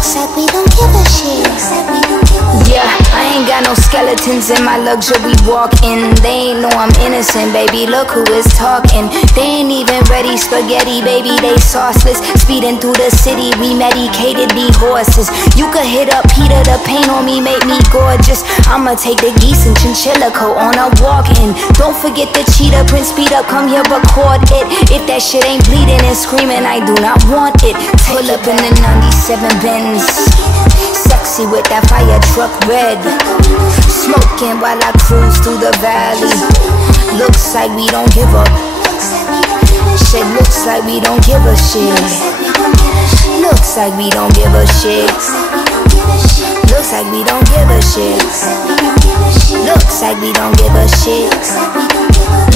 Looks like we don't give a shit. Yeah, I ain't got no skeletons in my luxury walk-in. They ain't know I'm innocent, baby, look who is talking. They ain't even ready, spaghetti, baby, they sauceless. Speeding through the city, we medicated these horses. You could hit up Peter, the paint on me make me gorgeous. I'ma take the geese and chinchilla coat on a walk-in. Don't forget the cheetah print, speed up, come here, record it. If that shit ain't bleeding and screaming, I do not want it. Pull up in the 97 Benz, sexy with that fire truck red, smoking while I cruise through the valley. Looks like we don't give up. Shit, looks like we don't give a shit. Looks like we don't give a shit. Looks like we don't give a shit. Looks like we don't give a shit.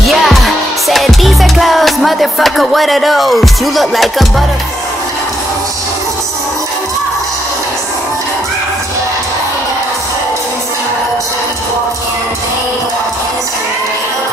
Yeah, said these are clothes, motherfucker, what are those? You look like a butterfly. Walking, they ain't no innocent, baby.